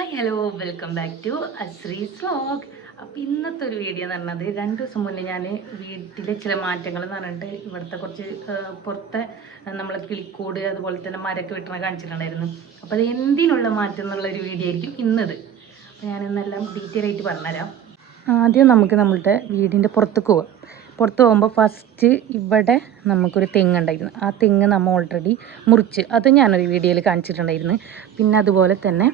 Hi hello welcome back to Ashree's vlog അപ്പോൾ ഇന്നത്തെ ഒരു വീഡിയോ എന്ന് പറഞ്ഞത് രണ്ട് ദിവസം മുന്നേ ഞാൻ വീട്ടിലെ ചില മാറ്റങ്ങൾ എന്ന് പറഞ്ഞിട്ട് ഇവിടുത്തെ കുറച്ച് പുറത്തെ നമ്മൾ കിളിക്കൂട് അതുപോലെ തന്നെ മരമൊക്കെ വെട്ടണ കാണിച്ചിട്ടുണ്ടായിരുന്നു. അപ്പോൾ അത് എന്തിനുള്ള മാറ്റം എന്നുള്ള ഒരു വീഡിയോ ആയിരിക്കും ഇന്നത്. അപ്പോൾ ഞാനിന്നെല്ലാം ഡീറ്റെയിൽ ആയിട്ട് പറഞ്ഞുതരാം. ആദ്യം നമുക്ക് നമ്മളുടെ വീടിന്റെ പുറത്തേക്ക് പോവാം. പുറത്ത് പോകുമ്പോൾ ഫസ്റ്റ് ഇവിടെ നമുക്കൊരു തെങ്ങ് ഉണ്ടായിരുന്നു. ആ തെങ്ങ് നമ്മൾ ഓൾറെഡി മുറിച്ച്. അത് ഞാനൊരു വീഡിയോയിൽ കാണിച്ചിട്ടുണ്ടായിരുന്നു. പിന്നെ അതുപോലെ തന്നെ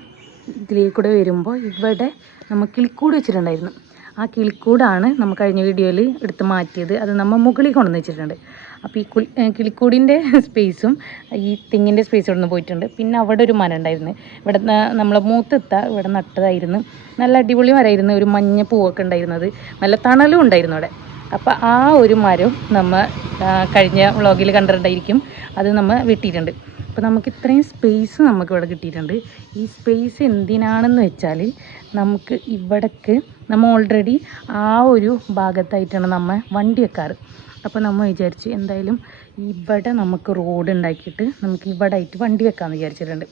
ഇതിലേക്ക് കൂടെ വരുമ്പോൾ ഇവിടെ നമ്മൾ കിളിക്കൂട് വെച്ചിട്ടുണ്ടായിരുന്നു. ആ കിളിക്കൂടാണ് നമ്മൾ കഴിഞ്ഞ വീഡിയോയിൽ എടുത്ത് മാറ്റിയത്. അത് നമ്മൾ മുകളിൽ കൊണ്ടുവന്ന് വെച്ചിട്ടുണ്ട്. അപ്പോൾ ഈ കുളി കിളിക്കൂടിന്റെ സ്പേസും ഈ തെങ്ങിന്റെ സ്പേസും ഇവിടെ നിന്ന് പോയിട്ടുണ്ട്. പിന്നെ അവിടെ ഒരു മരം ഉണ്ടായിരുന്നു. ഇവിടെ നമ്മളെ മൂത്തെത്ത ഇവിടെ നട്ടതായിരുന്നു. നല്ല അടിപൊളി മരമായിരുന്നു ഒരു മഞ്ഞ പൂവൊക്കെ ഉണ്ടായിരുന്നത്. നല്ല തണലും ഉണ്ടായിരുന്നു അവിടെ. അപ്പോൾ ആ ഒരു മരം നമ്മൾ കഴിഞ്ഞ വ്ളോഗിൽ കണ്ടിട്ടുണ്ടായിരിക്കും. അത് നമ്മൾ വെട്ടിയിട്ടുണ്ട്. അപ്പോൾ നമുക്ക് ഇത്രയും സ്പേസ് നമുക്ക് ഇവിടെ കിട്ടിയിട്ടുണ്ട്. ഈ സ്പേസ് എന്തിനാണെന്ന് വെച്ചാൽ നമുക്ക് ഇവിടേക്ക് നമ്മൾ ഓൾറെഡി ആ ഒരു ഭാഗത്തായിട്ടാണ് നമ്മൾ വണ്ടി വെക്കാറ് അപ്പോൾ നമ്മൾ വിചാരിച്ച് എന്തായാലും ഇവിടെ നമുക്ക് റോഡ് ഉണ്ടാക്കിയിട്ട് നമുക്ക് ഇവിടെ ആയിട്ട് വണ്ടി വെക്കാമെന്ന് വിചാരിച്ചിട്ടുണ്ട്.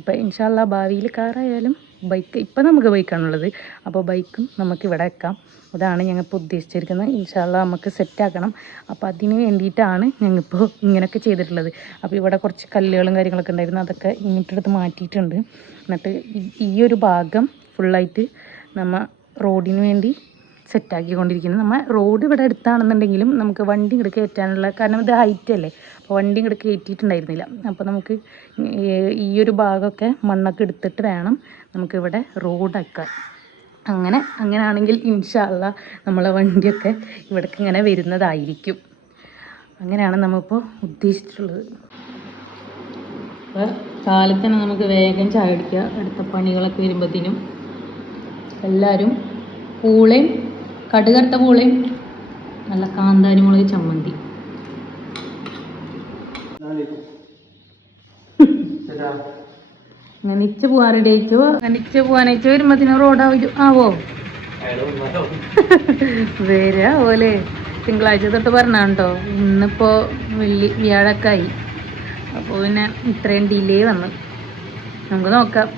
ഇപ്പോൾ ഇൻഷാല്ല ഭാവിയിൽ കാറായാലും ബൈക്ക് ഇപ്പം നമുക്ക് ബൈക്കാണുള്ളത്. അപ്പോൾ ബൈക്കും നമുക്ക് ഇവിടെ വെക്കാം. അതാണ് ഞങ്ങളിപ്പോൾ ഉദ്ദേശിച്ചിരിക്കുന്നത്. ഇൻഷാല്ല നമുക്ക് സെറ്റാക്കണം അപ്പോൾ അതിന് വേണ്ടിയിട്ടാണ് ഞങ്ങളിപ്പോൾ ഇങ്ങനെയൊക്കെ ചെയ്തിട്ടുള്ളത്. അപ്പോൾ ഇവിടെ കുറച്ച് കല്ലുകളും കാര്യങ്ങളൊക്കെ ഉണ്ടായിരുന്നു. അതൊക്കെ ഇങ്ങോട്ടെടുത്ത് മാറ്റിയിട്ടുണ്ട്. എന്നിട്ട് ഈ- ഒരു ഭാഗം ഫുള്ളായിട്ട് നമ്മൾ റോഡിന് വേണ്ടി സെറ്റാക്കിക്കൊണ്ടിരിക്കുന്നത് നമ്മൾ റോഡ് ഇവിടെ അടുത്താണെന്നുണ്ടെങ്കിലും നമുക്ക് വണ്ടി ഇവിടെ കയറ്റാനുള്ള കാരണം ഇത് ഹൈറ്റ് അല്ലേ? അപ്പോൾ വണ്ടി ഇവിടെ കയറ്റിയിട്ടുണ്ടായിരുന്നില്ല അപ്പോൾ നമുക്ക് ഈ- ഒരു ഭാഗമൊക്കെ മണ്ണൊക്കെ എടുത്തിട്ട് വേണം നമുക്കിവിടെ റോഡാക്കാൻ അങ്ങനെ അങ്ങനെയാണെങ്കിൽ ഇൻഷാല്ല നമ്മളെ വണ്ടിയൊക്കെ ഇവിടേക്ക് ഇങ്ങനെ വരുന്നതായിരിക്കും. അങ്ങനെയാണ് നമ്മളിപ്പോൾ ഉദ്ദേശിച്ചിട്ടുള്ളത്. അപ്പോൾ കാലത്ത് തന്നെ നമുക്ക് വേഗം ചായ അടിക്കുക അടുത്ത പണികളൊക്കെ വരുമ്പോഴത്തേനും എല്ലാവരും പൂളയും കടുകറുത്ത പൂളയും നല്ല കാന്താരി മുളക് ചമ്മന്തി നിച്ച് പോവാൻ റെഡി അയച്ചോ വരുമ്പത്തിന് പോവാൻ അയച്ചോ വരുമ്പോഴത്തേനും റോഡ് ആവോ വരാ പോലെ. തിങ്കളാഴ്ച തൊട്ട് പറഞ്ഞാണ്ടോ? ഇന്നിപ്പോ വെള്ളി വ്യാഴക്കായി. അപ്പോൾ പിന്നെ ഇത്രയും ഡിലേ വന്നു. നമുക്ക് നോക്കാം.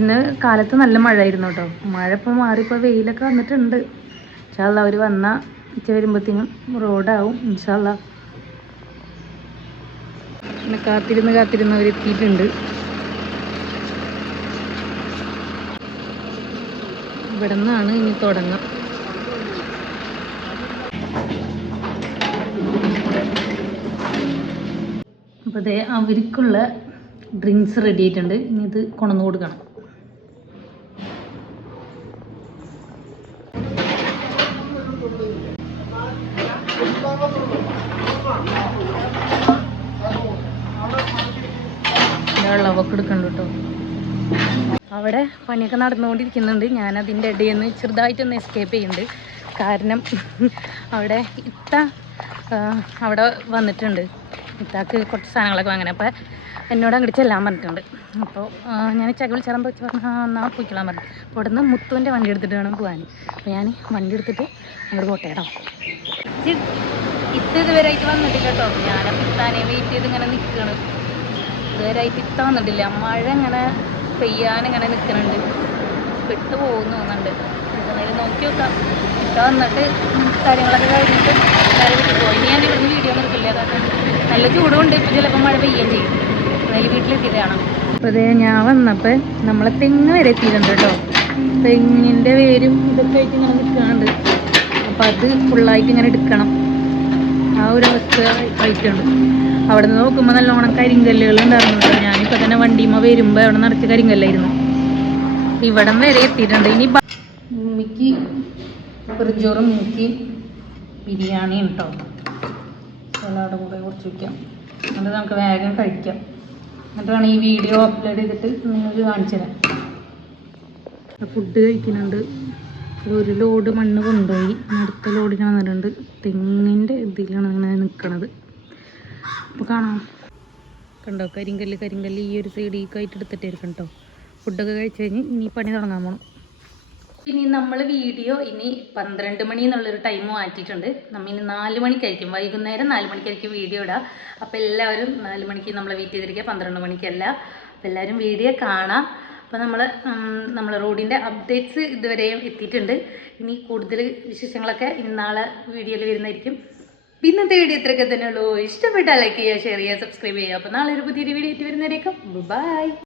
ഇന്ന് കാലത്ത് നല്ല മഴ ആയിരുന്നു കേട്ടോ. മഴ ഇപ്പോൾ മാറിപ്പോ വെയിലൊക്കെ വന്നിട്ടുണ്ട്. ഇൻഷാല്ല അവർ വന്ന ഉച്ച വരുമ്പോഴത്തേനും റോഡാവും ഇൻഷാല്ല പിന്നെ കാത്തിരുന്ന് കാത്തിരുന്ന് അവർ എത്തിയിട്ടുണ്ട്. ഇവിടെ നിന്നാണ് ഇനി തുടങ്ങാം. അപ്പോൾ അതേ അവർക്കുള്ള ഡ്രിങ്ക്സ് റെഡി ആയിട്ടുണ്ട്. ഇനി ഇത് കൊണ്ടുവന്ന് കൊടുക്കണം. വെള്ളമൊക്കെ എടുക്കണ്ട കേട്ടോ. അവിടെ പണിയൊക്കെ നടന്നുകൊണ്ടിരിക്കുന്നുണ്ട്. ഞാൻ അതിന്റെ ഇടയിൽ നിന്ന് ചെറുതായിട്ടൊന്ന് എസ്കേപ്പ് ചെയ്യുന്നുണ്ട്. കാരണം അവിടെ ഇത്ത അവിടെ വന്നിട്ടുണ്ട്. ഇത്താക്ക് കുറച്ച് സാധനങ്ങളൊക്കെ വാങ്ങണം അപ്പോൾ എന്നോട് അങ്ങോട്ട് ചെല്ലാൻ പറഞ്ഞിട്ടുണ്ട്. അപ്പോൾ ഞാൻ ചക വിളിച്ചാൽ വെച്ച് പറഞ്ഞു എന്നാൽ പോയിക്കൊള്ളാൻ പറഞ്ഞു. അപ്പോൾ ഇവിടെ നിന്ന് മുത്തുവിന്റെ വണ്ടി എടുത്തിട്ട് വേണം പോകാൻ അപ്പോൾ ഞാൻ വണ്ടി എടുത്തിട്ട് അങ്ങോട്ട് പോട്ടെ കേട്ടോ. ഇത്ത ഇതുവരെയായിട്ട് വന്നിട്ടില്ല കേട്ടോ. ഞാനപ്പോൾ ഇത്താനെ വെയിറ്റ് ചെയ്ത് ഇങ്ങനെ നിൽക്കണം ഇതുവരെയായിട്ട് ഇത്ത വന്നിട്ടില്ല മഴ ഇങ്ങനെ പെയ്യാനിങ്ങനെ നിൽക്കുന്നുണ്ട് പെട്ടു പോകുന്നു തോന്നുന്നുണ്ട്. എന്തായാലും നോക്കി നോക്കാം. ഇത്ത വന്നിട്ട് കാര്യങ്ങളൊക്കെ കഴിഞ്ഞിട്ട് നേരെ വീട്ടിൽ പോയി. ഞാൻ ഇവിടുന്ന് വീഡിയോ ഒന്നും എടുക്കില്ല. കാരണം നല്ല ചൂടുണ്ട്. ഇപ്പം ചിലപ്പോൾ മഴ പെയ്യുകയും ചെയ്യും. എന്തായാലും വീട്ടിലെത്തിയിട്ട് കാണാം. അപ്പോൾ അതേ ഞാൻ വന്നപ്പോൾ നമ്മളെ തെങ്ങ് വരെ എത്തിയിട്ടുണ്ട് കേട്ടോ. തെങ്ങിന്റെ വേരും ഇതൊക്കെ ആയിട്ട് ഇങ്ങനെ നിൽക്കാണ്ട് അപ്പോൾ അത് ഫുള്ളായിട്ട് ഇങ്ങനെ എടുക്കണം. ആ ഒരു അവസ്ഥ ആയിട്ടുണ്ട് അവിടെ നിന്ന് നോക്കുമ്പോൾ നല്ലോണം കരിങ്കല്ലുകൾ ഉണ്ടായിരുന്നു ഞാനിപ്പോൾ തന്നെ വണ്ടിയുമ്മ വരുമ്പോൾ അവിടെ നിറച്ച് കരിങ്കല്ലായിരുന്നു. ഇവിടം വരെ എത്തിയിട്ടുണ്ട്. ഇനി ഉമ്മിക്ക് ഫ്രിഡ്ജോറും ഉമ്മിക്ക് ബിരിയാണി ഉണ്ടോ അവിടെ കൂടെ കുറച്ച് വയ്ക്കാം എന്നിട്ട് നമുക്ക് വേഗം കഴിക്കാം. എന്നിട്ട് വേണം ഈ വീഡിയോ അപ്ലോഡ് ചെയ്തിട്ട് നിങ്ങൾക്ക് കാണിച്ചു തരാം ഫുഡ് കഴിക്കുന്നുണ്ട്. ഒരു ലോഡ് മണ്ണ് കൊണ്ടുപോയി. അടുത്ത ലോഡിന് വന്നിട്ടുണ്ട്. തെങ്ങിന്റെ ഇതിലാണ് ഇങ്ങനെ നിൽക്കണത് അപ്പോൾ കാണാം. കണ്ടോ? കരിങ്കല്ല് കരിങ്കല്ല് ഈ ഒരു സൈഡ് ഈ കയറ്റി എടുത്തിട്ടായിരിക്കും കേട്ടോ ഫുഡൊക്കെ കഴിച്ച് കഴിഞ്ഞ് ഇനി പണി തുടങ്ങാൻ പോകണം ഇനി നമ്മൾ വീഡിയോ ഇനി പന്ത്രണ്ട് മണി എന്നുള്ളൊരു ടൈം മാറ്റിയിട്ടുണ്ട്. നമ്മൾ ഇനി നാല് മണിക്കായിരിക്കും. വൈകുന്നേരം നാല് മണിക്കായിരിക്കും വീഡിയോ ഇടുക അപ്പോൾ എല്ലാവരും നാല് മണിക്ക് നമ്മളെ വെയിറ്റ് ചെയ്തിരിക്കുക. പന്ത്രണ്ട് മണിക്കല്ല. അപ്പോൾ എല്ലാവരും വീഡിയോ കാണാം. അപ്പോൾ നമ്മൾ നമ്മൾ റോഡിന്റെ അപ്ഡേറ്റ്സ് ഇതുവരെയും എത്തിയിട്ടുണ്ട്. ഇനി കൂടുതൽ വിശേഷങ്ങളൊക്കെ ഇന്നാളെ വീഡിയോയിൽ വരുന്നതായിരിക്കും. ഇന്നത്തെ വീഡിയോ ഇത്രയൊക്കെ തന്നെ ഉള്ളൂ. ഇഷ്ടപ്പെട്ടാൽ ലൈക്ക് ചെയ്യുക ഷെയർ ചെയ്യുക സബ്സ്ക്രൈബ് ചെയ്യുക. അപ്പോൾ നാളെ ഒരു പുതിയൊരു വീഡിയോ ആയിട്ട് വരുന്നതായിരിക്കും. ബൈ